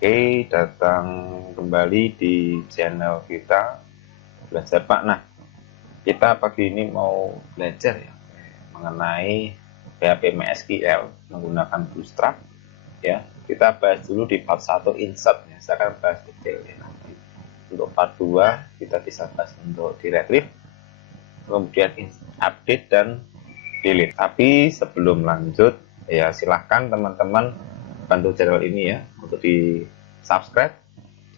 Oke, datang kembali di channel kita belajar Pak. Nah, kita pagi ini mau belajar ya mengenai PHP MySQL menggunakan Bootstrap ya. Kita bahas dulu di part 1 insert ya. Saya akan bahas detail ya nanti. Untuk part 2 kita bisa bahas untuk di retrieve, kemudian update dan delete. Tapi sebelum lanjut ya silahkan teman-teman bantu channel ini ya untuk di subscribe,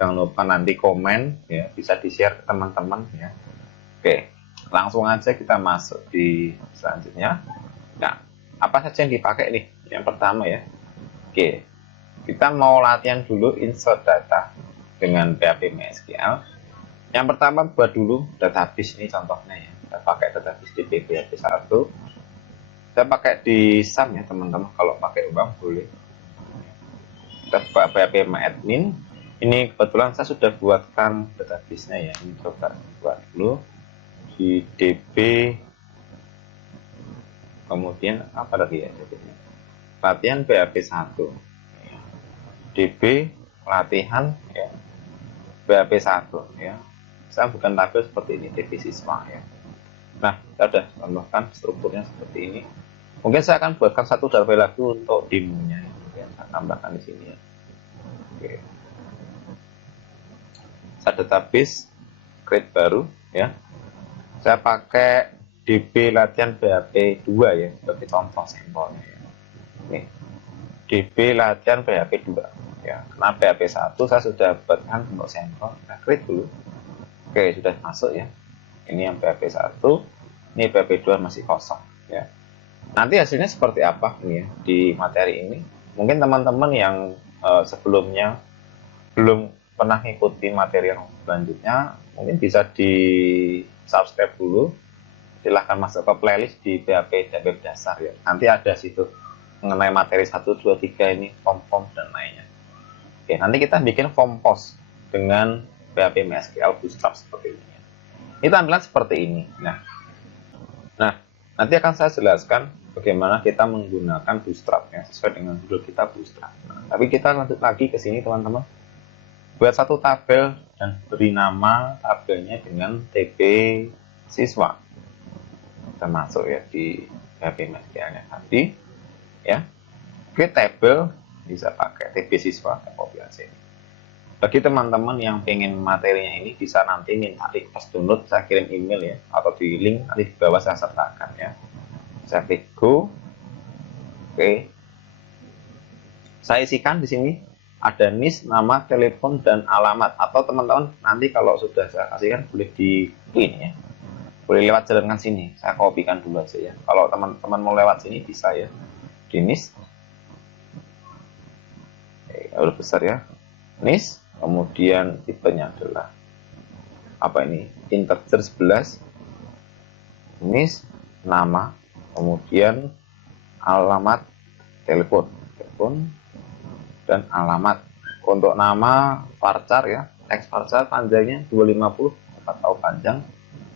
jangan lupa nanti komen ya, bisa di share ke teman-teman ya. Oke, langsung aja kita masuk di selanjutnya. Nah, apa saja yang dipakai nih? Yang pertama ya, oke, kita mau latihan dulu insert data dengan PHP MySQL. Yang pertama buat dulu database, ini contohnya ya, kita pakai database di PHP 1. Saya pakai di SAM ya teman-teman, kalau pakai uang boleh. Kita buka PHP MyAdmin. Ini kebetulan saya sudah buatkan database-nya ya. Ini coba buat dulu di DB, kemudian apa lagi ya jadinya, latihan PHP 1 DB latihan ya, PHP 1 ya. Saya bukan tabel seperti ini, DB siswa ya. Nah, kita sudah tambahkan strukturnya seperti ini. Mungkin saya akan buatkan satu tabel lagi untuk demonya ya. Mungkin saya tambahkan di sini ya. Oke. Saya database create baru ya. Saya pakai DB latihan PHP 2 ya sebagai contoh sampelnya ya. Nih, DB latihan PHP 2 ya. Karena PHP 1 saya sudah buatkan untuk sampel. Kita create dulu. Oke, sudah masuk ya. Ini yang PHP 1, ini PHP 2 masih kosong ya. Nanti hasilnya seperti apa ini ya di materi ini. Mungkin teman-teman yang sebelumnya belum pernah mengikuti materi yang selanjutnya, mungkin bisa di subscribe dulu. Silahkan masuk ke playlist di PHP dan web dasar ya. Nanti ada situ mengenai materi 1, 2, 3 ini, form dan lainnya. Oke, nanti kita bikin form post dengan PHP MySQL Bootstrap seperti ini. Ini tampilan seperti ini. Nah, nanti akan saya jelaskan bagaimana kita menggunakan Bootstrap ya, sesuai dengan judul kita Bootstrap. Nah, tapi kita lanjut lagi ke sini teman-teman. Buat satu tabel dan beri nama tabelnya dengan TB siswa. Kita masuk ya di PHP MySQL-nya tadi ya. Create tabel bisa pakai TB siswa, copy aja ini. Bagi teman-teman yang pengen materinya ini bisa nanti minta request download, saya kirim email ya, atau di link nanti di bawah saya sertakan ya. Saya klik go. Oke. Saya isikan di sini ada NIS, nama, telepon, dan alamat. Atau teman-teman nanti kalau sudah saya kasihkan boleh di print ya. Boleh lewat jalan sini. Saya kopikan dulu aja ya. Kalau teman-teman mau lewat sini bisa ya. Di NIS. Udah besar ya. NIS. Kemudian tipenya adalah apa ini, integer 11, NIS, nama, kemudian alamat, telepon dan alamat. Untuk nama varchar ya, teks varchar panjangnya 250 atau panjang,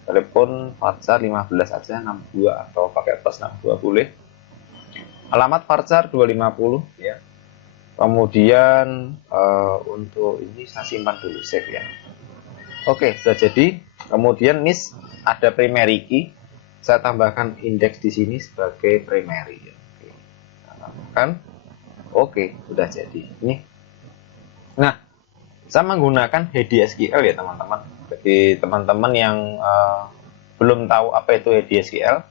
telepon varchar 15 aja, 62 atau pakai plus 62 boleh. Alamat varchar 250 ya. Kemudian untuk ini saya simpan dulu, save ya. Oke, sudah jadi. Kemudian NIS ada primary key. Saya tambahkan indeks di sini sebagai primary ya. Oke. Saya tambahkan. Oke, sudah jadi. Ini. Nah, saya menggunakan HDSQL ya teman-teman. Bagi teman-teman yang belum tahu apa itu HDSQL,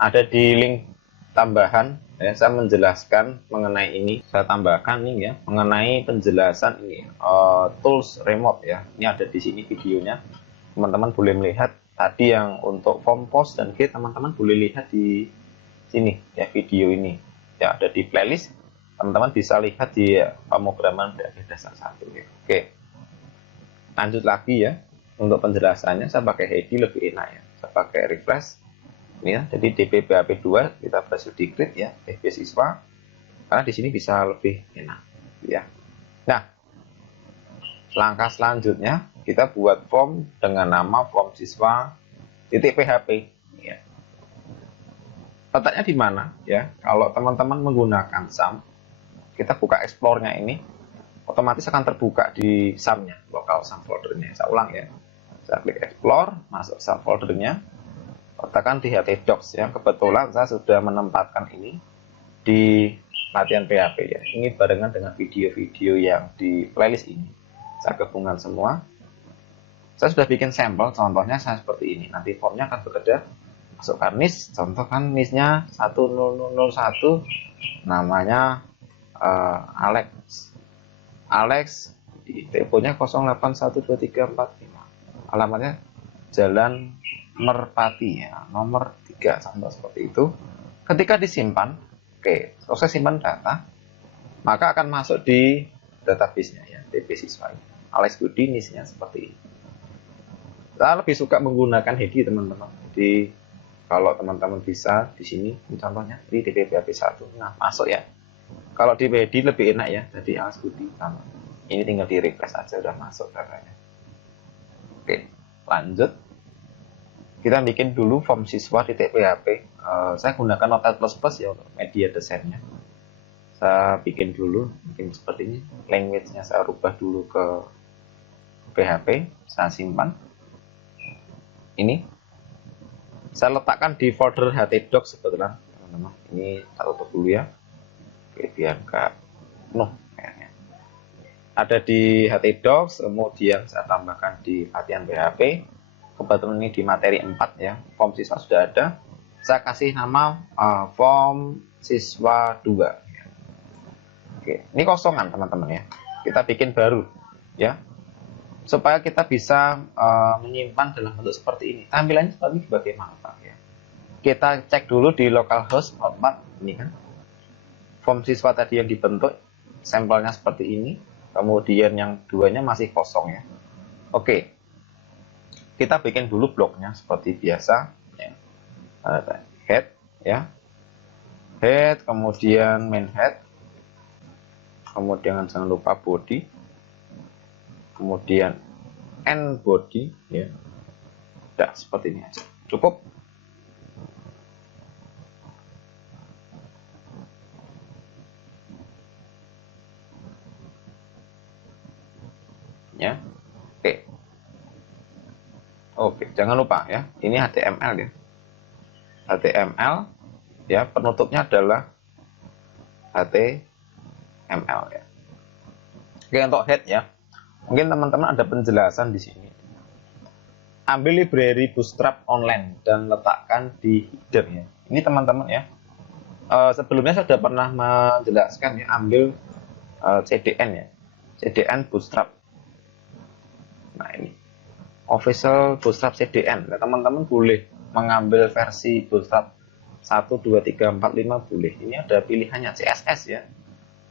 ada di link tambahan ya, saya menjelaskan mengenai ini. Saya tambahkan nih ya, mengenai penjelasan ini tools remote ya. Ini ada di sini videonya, teman-teman boleh melihat. Tadi yang untuk form post dan get, teman-teman boleh lihat di sini ya, video ini ya, ada di playlist. Teman-teman bisa lihat di pemrograman PHP dasar 1 ya. Oke, lanjut lagi ya. Untuk penjelasannya saya pakai heady lebih enak ya, saya pakai refresh ini ya. Jadi DB PHP 2 kita berhasil di create ya, DB siswa, karena di sini bisa lebih enak ya. Nah, langkah selanjutnya kita buat form dengan nama form siswa .php ya. Letaknya di mana ya? Kalau teman-teman menggunakan SAM, kita buka explore-nya ini, otomatis akan terbuka di SAM-nya, lokal SAM foldernya. Saya ulang ya. Saya klik explore, masuk SAM foldernya, letakkan di htdocs ya. Kebetulan saya sudah menempatkan ini di latihan PHP ya. Ini barengan dengan video-video yang di playlist ini. Saya gabungkan semua. Saya sudah bikin sampel, contohnya saya seperti ini. Nanti formnya akan berbeda. Masukkan NIS, contoh kan NIS-nya 1001, namanya Alex. Alex, di teleponnya 08123455. Alamatnya Jalan Merpati ya, nomor 3, contoh seperti itu. Ketika disimpan, oke, proses simpan data, maka akan masuk di database-nya ya, DB siswa ini. Alex Budi NIS-nya seperti ini. Saya lebih suka menggunakan Hedi teman-teman. Jadi kalau teman-teman bisa di sini, ini contohnya di DBPHP1, nah masuk ya. Kalau di Hedi lebih enak ya, jadi Alex Budi sama. Ini tinggal di refresh aja udah masuk datanya. Oke, lanjut. Kita bikin dulu form siswa di PHP. Saya gunakan Notepad++ ya untuk media desainnya. Saya bikin dulu, mungkin seperti ini. Language-nya saya rubah dulu ke PHP, saya simpan. Ini saya letakkan di folder htdocs sebetulnya teman-teman. Ini saya tutup dulu ya. Oke, biar enggak penuh kayaknya. Ada di htdocs, kemudian saya tambahkan di latihan PHP. Kebetulan ini di materi 4 ya. Form siswa sudah ada. Saya kasih nama form siswa 2. Oke, ini kosongan teman-teman ya. Kita bikin baru ya. Supaya kita bisa menyimpan dalam bentuk seperti ini. Tampilannya seperti ini bagaimana Pak ya. Kita cek dulu di localhost 4 ini kan. Form siswa tadi yang dibentuk, sampelnya seperti ini. Kemudian yang duanya masih kosong ya. Oke. Kita bikin dulu bloknya seperti biasa ya. Head ya. Head, kemudian main head. Kemudian jangan lupa body. Kemudian end body ya. Udah seperti ini aja. Cukup. Ya. Oke. Oke, jangan lupa ya. Ini HTML ya. HTML ya, penutupnya adalah HTML ya. Oke, untuk head ya. Mungkin teman-teman ada penjelasan di sini. Ambil library Bootstrap online dan letakkan di header ya. Ini teman-teman ya. Sebelumnya saya sudah pernah menjelaskan ya, ambil CDN ya. CDN Bootstrap. Nah, ini official Bootstrap CDN. Nah, teman-teman boleh mengambil versi Bootstrap 1, 2, 3, 4, 5 boleh. Ini ada pilihannya CSS ya.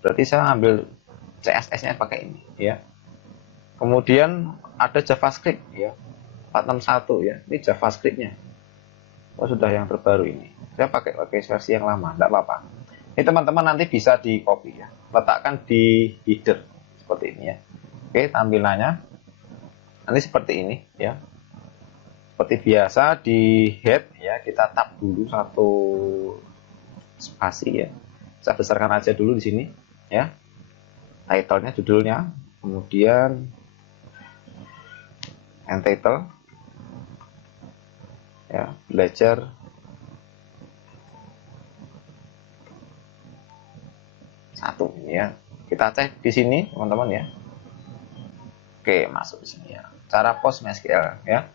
Berarti saya ambil CSS-nya pakai ini ya. Kemudian ada JavaScript ya, 461 ya, ini JavaScript-nya. Oh sudah yang terbaru ini. Saya pakai versi yang lama, tidak apa-apa. Ini teman-teman nanti bisa di copy ya, letakkan di header seperti ini ya. Oke, tampilannya nanti seperti ini ya. Seperti biasa di head ya, kita tab dulu satu spasi ya. Saya besarkan aja dulu di sini ya. Title-nya, judulnya, kemudian title ya, belajar satu ya. Kita cek di sini teman-teman ya. Oke, masuk di sini ya. Cara post MySQL ya.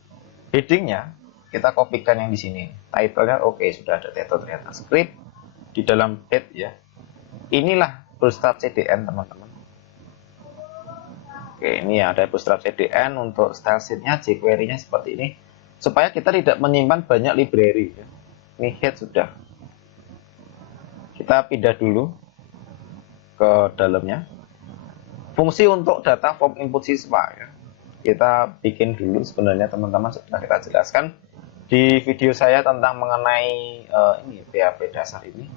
Headingnya kita kopikan yang di sini. Title-nya oke, sudah ada title ternyata. Script di dalam head ya. Inilah Bootstrap CDN teman-teman. Oke, ini ya, ada Bootstrap CDN untuk style sheet-nya, jQuery-nya seperti ini. Supaya kita tidak menyimpan banyak library. Ya. Ini head sudah. Kita pindah dulu ke dalamnya. Fungsi untuk data form input siswa. Ya. Kita bikin dulu sebenarnya teman-teman sudah kita jelaskan di video saya tentang mengenai ini PHP dasar ini.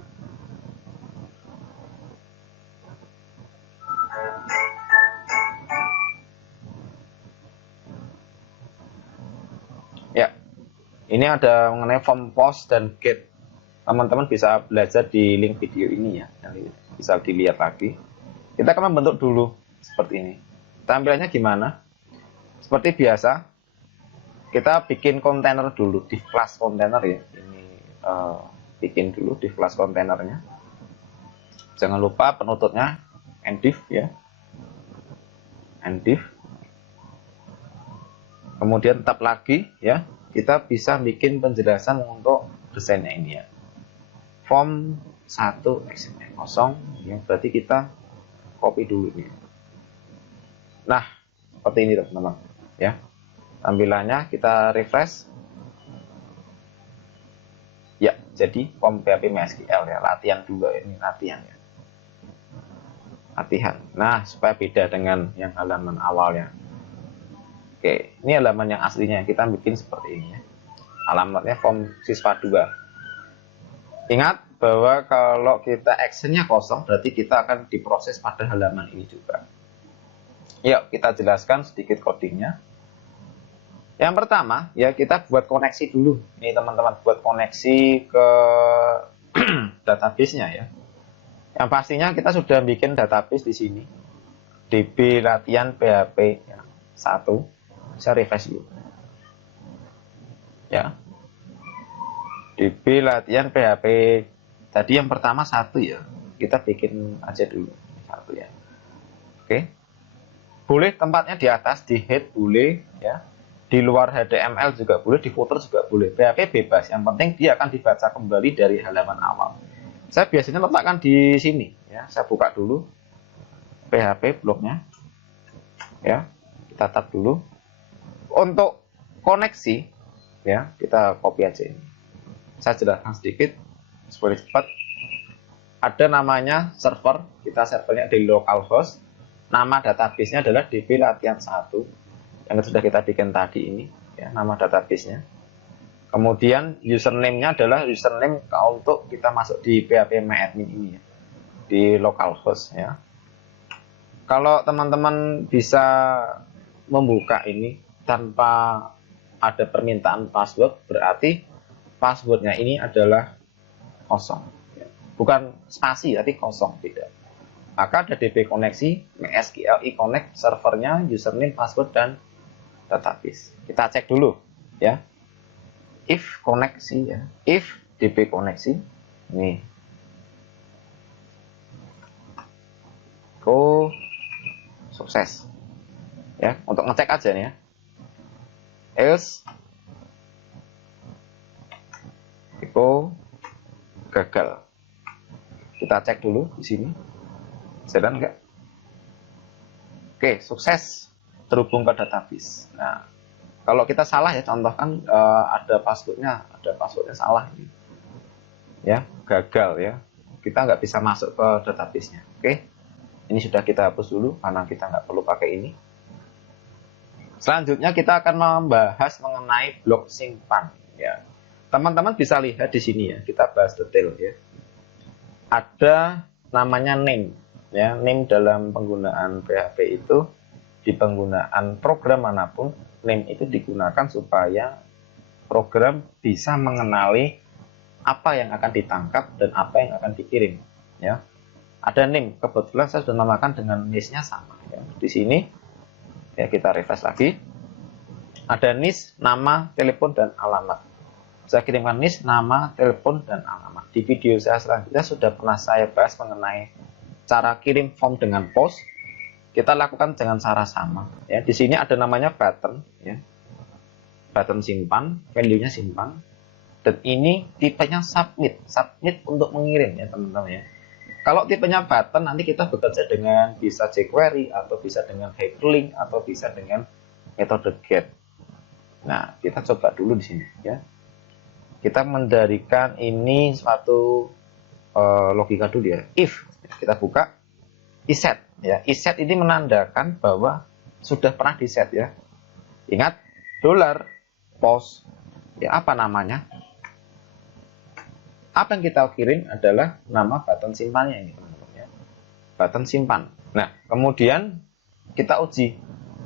Ya, ini ada mengenai form post dan get. Teman-teman bisa belajar di link video ini ya, nanti bisa dilihat lagi. Kita akan membentuk dulu seperti ini. Tampilannya gimana? Seperti biasa, kita bikin kontainer dulu, div class kontainer ya. Ini bikin dulu div class kontainernya. Jangan lupa penutupnya endiv ya, endiv. Kemudian tab lagi ya, kita bisa bikin penjelasan untuk desainnya ini ya. Form 1 XML kosong, yang berarti kita copy dulu ini. Nah, seperti ini teman-teman ya. Tampilannya kita refresh. Ya, jadi form PHP MySQL ya, latihan dulu ini, latihan ya. Latihan. Nah, supaya beda dengan yang halaman awalnya. Oke, ini halaman yang aslinya, kita bikin seperti ini ya. Alamatnya form siswa 2. Ingat bahwa kalau kita actionnya kosong, berarti kita akan diproses pada halaman ini juga. Yuk, kita jelaskan sedikit codingnya. Yang pertama, ya kita buat koneksi dulu. Nih teman-teman, buat koneksi ke database-nya ya. Yang pastinya kita sudah bikin database di sini. DB latihan PHP ya, 1. Saya refresh dulu. Ya. DB latihan PHP tadi yang pertama 1 ya. Kita bikin aja dulu 1 ya. Oke. Boleh tempatnya di atas, di head boleh ya. Di luar HTML juga boleh, di footer juga boleh. PHP bebas, yang penting dia akan dibaca kembali dari halaman awal. Saya biasanya letakkan di sini ya. Saya buka dulu PHP bloknya. Ya, kita tab dulu. Untuk koneksi ya, kita copy aja ini. Saya jelaskan sedikit supaya cepat. Ada namanya server, kita servernya di localhost. Nama database-nya adalah DB latihan 1. Yang sudah kita bikin tadi ini ya, nama database-nya. Kemudian username-nya adalah username untuk kita masuk di PHP MyAdmin ini ya, di localhost ya. Kalau teman-teman bisa membuka ini tanpa ada permintaan password, berarti passwordnya ini adalah kosong ya. Bukan spasi tapi kosong, tidak. Maka ada DB koneksi MySQL connect servernya, username, password, dan database. Kita cek dulu ya. If koneksi ya, if DB koneksi nih. Sukses. Ya, untuk ngecek aja nih ya. Else gagal. Kita cek dulu di sini. Jalan enggak? Oke, sukses terhubung ke database. Nah, kalau kita salah ya, contohkan ada passwordnya salah ini, ya gagal ya, kita nggak bisa masuk ke database-nya. Oke, ini sudah kita hapus dulu karena kita nggak perlu pakai ini. Selanjutnya kita akan membahas mengenai blok simpan. Ya, teman-teman bisa lihat di sini ya, kita bahas detail ya. Ada namanya name, ya name dalam penggunaan PHP itu. Di penggunaan program manapun, name itu digunakan supaya program bisa mengenali apa yang akan ditangkap dan apa yang akan dikirim. Ya, ada name. Kebetulan saya sudah namakan dengan NIS-nya sama. Ya. Di sini, ya kita refresh lagi. Ada NIS, nama, telepon, dan alamat. Saya kirimkan NIS, nama, telepon, dan alamat. Di video saya selanjutnya sudah pernah saya bahas mengenai cara kirim form dengan post. Kita lakukan dengan cara sama ya. Di sini ada namanya button ya, button simpan, value-nya simpan, dan ini tipenya submit untuk mengirim ya teman-teman ya. Kalau tipenya button, nanti kita bekerja dengan bisa jQuery atau bisa dengan hyperlink atau bisa dengan metode get. Nah, kita coba dulu di sini ya. Kita mendarikan ini suatu logika dulu ya. If kita buka iset ya, iset ini menandakan bahwa sudah pernah di set ya. Ingat, dollar post ya, apa namanya? Apa yang kita kirim adalah nama button simpannya ini teman-teman ya. Button simpan. Nah, kemudian kita uji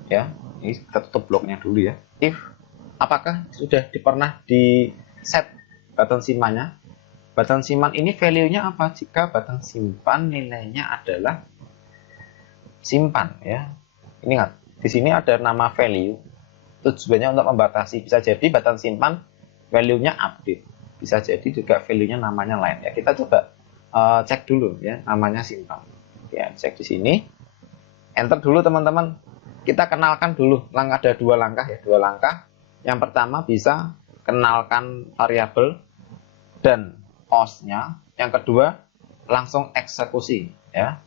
ya. Ini kita tutup bloknya dulu ya. If apakah sudah pernah di set button simpannya? Button simpan ini value-nya apa? Jika button simpan nilainya adalah simpan ya. Ingat, di sini ada nama value. Tujuannya untuk membatasi, bisa jadi batasan simpan value-nya update. Bisa jadi juga value-nya namanya lain ya. Kita coba cek dulu ya, namanya simpan. Ya, cek di sini. Enter dulu teman-teman. Kita kenalkan dulu, ada dua langkah ya, dua langkah. Yang pertama bisa kenalkan variabel dan post-nya. Yang kedua langsung eksekusi ya.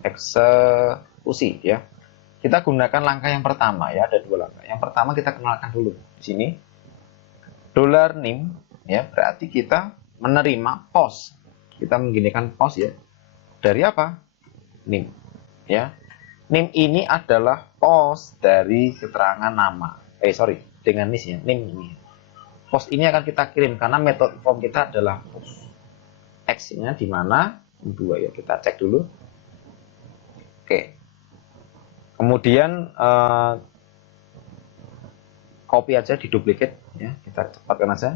Eksekusi ya. Kita gunakan langkah yang pertama ya, ada dua langkah. Yang pertama kita kenalkan dulu di sini. $name ya, berarti kita menerima post. Kita mengginikan post ya. Dari apa? Name ya. Name ini adalah post dari keterangan nama. Dengan nis ya, name ini. Post ini akan kita kirim karena metode form kita adalah post. X-nya di mana? 2 ya, kita cek dulu. Oke. Kemudian copy aja, diduplikat ya, kita cepatkan aja.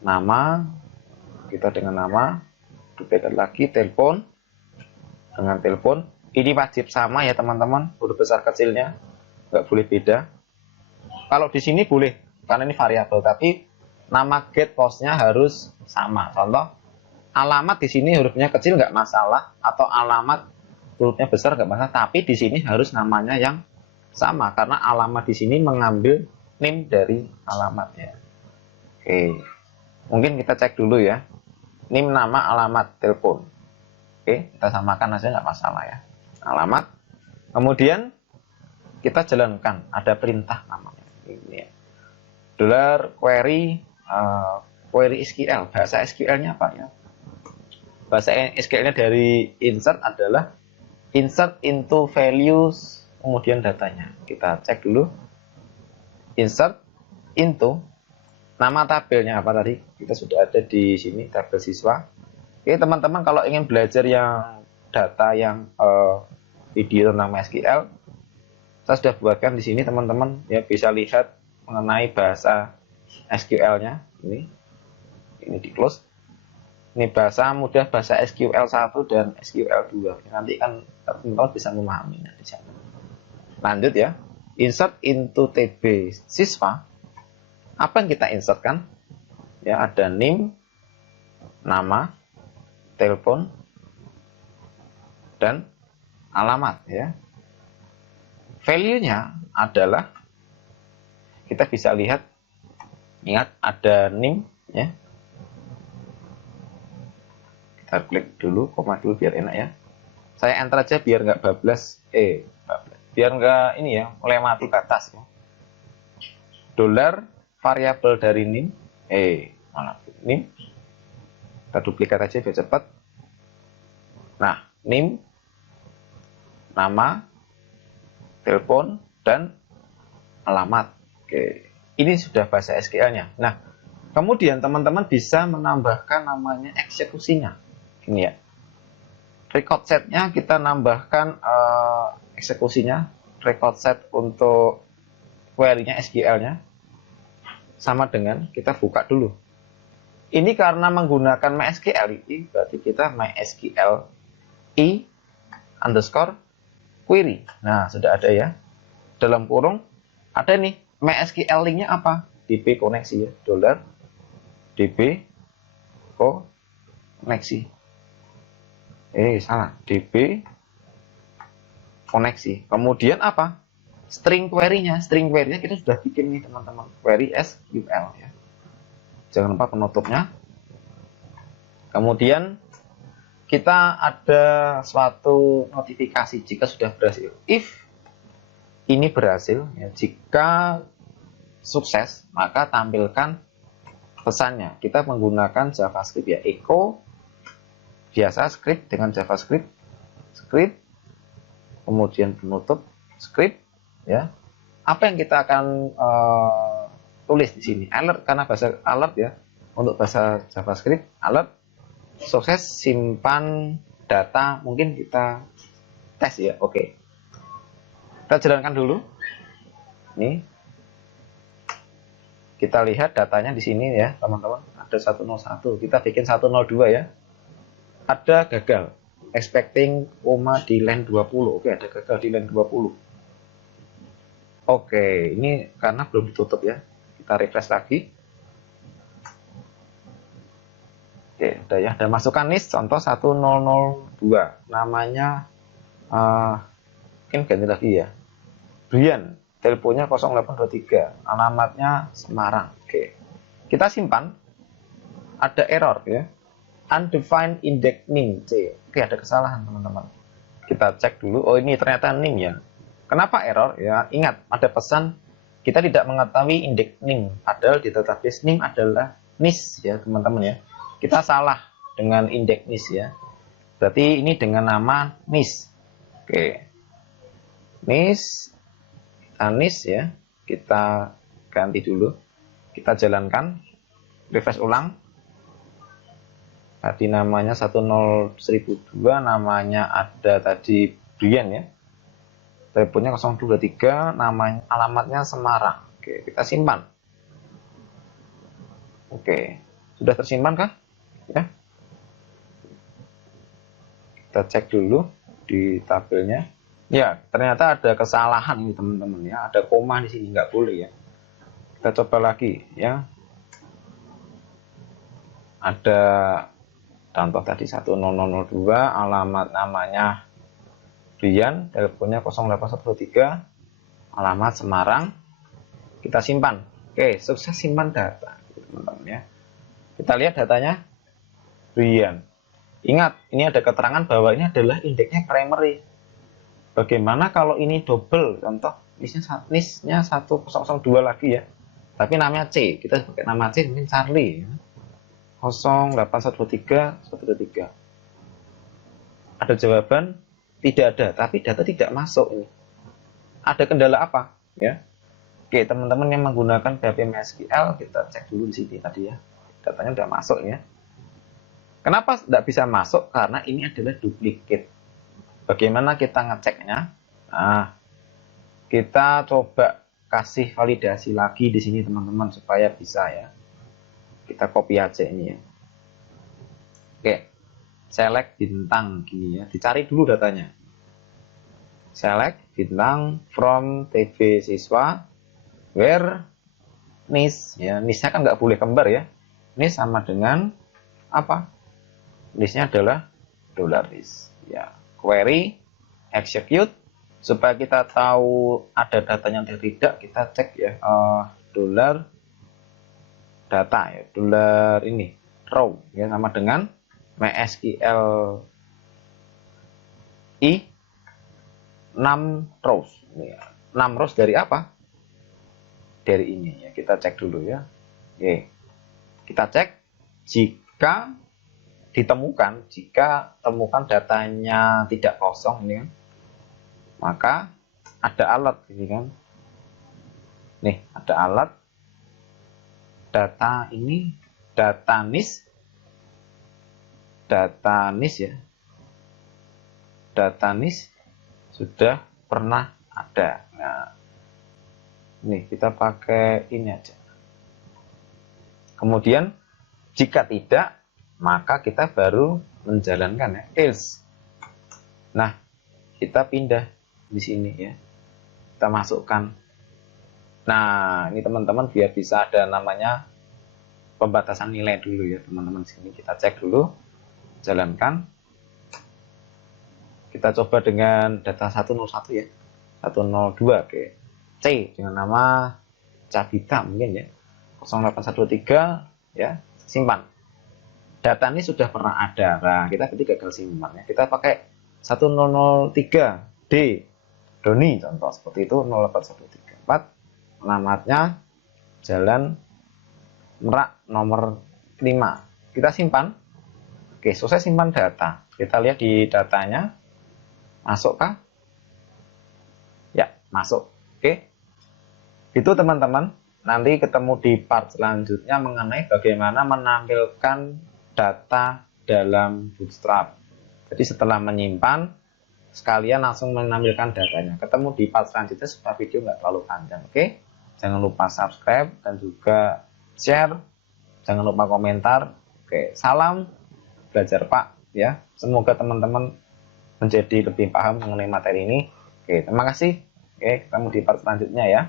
Nama, kita dengan nama, duplikat lagi, telepon dengan telepon. Ini wajib sama ya teman-teman, huruf besar kecilnya nggak boleh beda. Kalau di sini boleh karena ini variabel, tapi nama get postnya harus sama. Contoh, alamat di sini hurufnya kecil nggak masalah, atau alamat hurufnya besar nggak masalah, tapi di sini harus namanya yang sama karena alamat di sini mengambil name dari alamatnya. Oke, mungkin kita cek dulu ya, name nama alamat telepon. Oke, kita samakan aja nggak masalah ya, alamat. Kemudian kita jalankan, ada perintah namanya ini ya. $query query SQL. Bahasa SQL-nya apa ya? Bahasa SQL-nya dari insert adalah insert into values, kemudian datanya. Kita cek dulu. Insert into nama tabelnya apa tadi? Kita sudah ada di sini tabel siswa. Oke, teman-teman kalau ingin belajar yang data yang video tentang MySQL, saya sudah buatkan di sini teman-teman ya, bisa lihat mengenai bahasa SQL-nya. Ini di close. Ini bahasa mudah, bahasa SQL 1 dan SQL 2. Nanti kan teman-teman bisa memahaminya di sana. Lanjut ya. Insert into TB siswa. Apa yang kita insertkan? Ya, ada name, nama, telepon, dan alamat ya. Value-nya adalah, kita bisa lihat, ingat ada name ya. Kita klik dulu, koma dulu biar enak ya. Saya enter aja biar nggak bablas, biar nggak ini ya, mulai mati ke atas ya. Variabel dari name, name. Kita duplikat aja biar cepat. Nah, name, nama, telepon, dan alamat. Oke, ini sudah bahasa SQL-nya. Nah, kemudian teman-teman bisa menambahkan namanya eksekusinya. Ini ya. Record set-nya kita nambahkan eksekusinya. Record set untuk query-nya SQL-nya sama dengan kita buka dulu. Ini karena menggunakan MySQL ini, berarti kita MySQL _query. Nah, sudah ada ya. Dalam kurung ada nih MySQL link-nya apa? DB koneksi ya. $DB koneksi. Salah. DB koneksi. Kemudian apa? String query-nya. String query-nya kita sudah bikin nih teman-teman. Query SQL ya. Jangan lupa penutupnya. Kemudian kita ada suatu notifikasi jika sudah berhasil. If ini berhasil, ya, jika sukses, maka tampilkan pesannya. Kita menggunakan JavaScript ya, echo biasa script dengan JavaScript, script, kemudian penutup script ya. Apa yang kita akan tulis di sini? Alert, karena bahasa alert ya. Untuk bahasa JavaScript, alert, sukses simpan data, mungkin kita tes ya. Oke. Kita jalankan dulu. Nih. Kita lihat datanya di sini ya, teman-teman. Ada 101. Kita bikin 102 ya. Ada gagal. expecting koma di line 20. Oke, ada gagal di line 20. Oke, ini karena belum ditutup ya. Kita refresh lagi. Oke, udah ya. Ada masukan nih, contoh 1002. Namanya mungkin ganti lagi ya. Brian, teleponnya 0823, alamatnya Semarang. Oke. Kita simpan. Ada error ya. Undefined index name C. Oke, ada kesalahan teman-teman. Kita cek dulu. Oh, ini ternyata name ya. Kenapa error? Ya, ingat ada pesan kita tidak mengetahui index name. Padahal di database name adalah NIS ya, teman-teman ya. Kita salah dengan index NIS ya. Berarti ini dengan nama NIS. Oke. NIS, NIS ya. Kita ganti dulu. Kita jalankan. Refresh ulang. Tadi namanya 10.1002, namanya ada tadi Brian ya. Teleponnya 023, namanya alamatnya Semarang. Oke, kita simpan. Oke, sudah tersimpan kah? Ya. Kita cek dulu di tabelnya. Ya, ternyata ada kesalahan ini teman-teman ya. Ada koma di sini, nggak boleh ya. Kita coba lagi ya. Ada contoh tadi 1002, alamat namanya Brian, teleponnya 0813, alamat Semarang. Kita simpan. Oke, sukses simpan data, teman-teman ya. Kita lihat datanya Brian. Ingat, ini ada keterangan bahwa ini adalah indeksnya primary. Bagaimana kalau ini double? Contoh, NIS-nya 1002 lagi ya. Tapi namanya C, kita pakai nama C, mungkin Charlie. 0813 123. Ada jawaban tidak ada, tapi data tidak masuk ini. Ada kendala apa ya? Oke, teman-teman yang menggunakan PHP MySQL, kita cek dulu di sini tadi ya. Datanya sudah masuk ya. Kenapa tidak bisa masuk? Karena ini adalah duplicate. Bagaimana kita ngeceknya? Nah, kita coba kasih validasi lagi di sini teman-teman supaya bisa ya. Kita copy aja ini ya. Oke, select bintang gini ya. Dicari dulu datanya. Select bintang from TB siswa where NIS ya. NIS-nya kan nggak boleh kembar ya. NIS sama dengan apa? NIS-nya adalah $NIS ya. Query execute supaya kita tahu ada datanya atau tidak, kita cek ya dollar data ya, dollar ini row ya, sama dengan MySQL i 6 rows ya. 6 rows dari apa? Dari ini ya, kita cek dulu ya. Oke. Kita cek jika temukan datanya tidak kosong ini kan, maka ada alert ini kan. Nih, ada alert data ini, data NIS ya. Data NIS sudah pernah ada. Nah, nih kita pakai ini aja. Kemudian jika tidak, maka kita baru menjalankan ya, else. Nah, kita pindah di sini ya. Kita masukkan. Nah, ini teman-teman biar bisa ada namanya pembatasan nilai dulu ya, teman-teman. Sini kita cek dulu. Jalankan. Kita coba dengan data 101 ya. 102 oke. C dengan nama Cabita mungkin ya. 0813 ya, simpan. Data ini sudah pernah ada. Nah, kita ketika gagal simpan ya, kita pakai 1003 D Doni contoh seperti itu. 08134 alamatnya Jalan Merak nomor 5. Kita simpan. Oke, selesai simpan data. Kita lihat di datanya masukkah? Ya, masuk. Oke. Itu teman-teman. Nanti ketemu di part selanjutnya mengenai bagaimana menampilkan data dalam Bootstrap. Jadi setelah menyimpan, sekalian langsung menampilkan datanya. Ketemu di part selanjutnya supaya video nggak terlalu panjang. Oke? Jangan lupa subscribe dan juga share. Jangan lupa komentar. Oke, salam belajar Pak ya. Semoga teman-teman menjadi lebih paham mengenai materi ini. Oke, terima kasih. Oke, ketemu di part selanjutnya ya.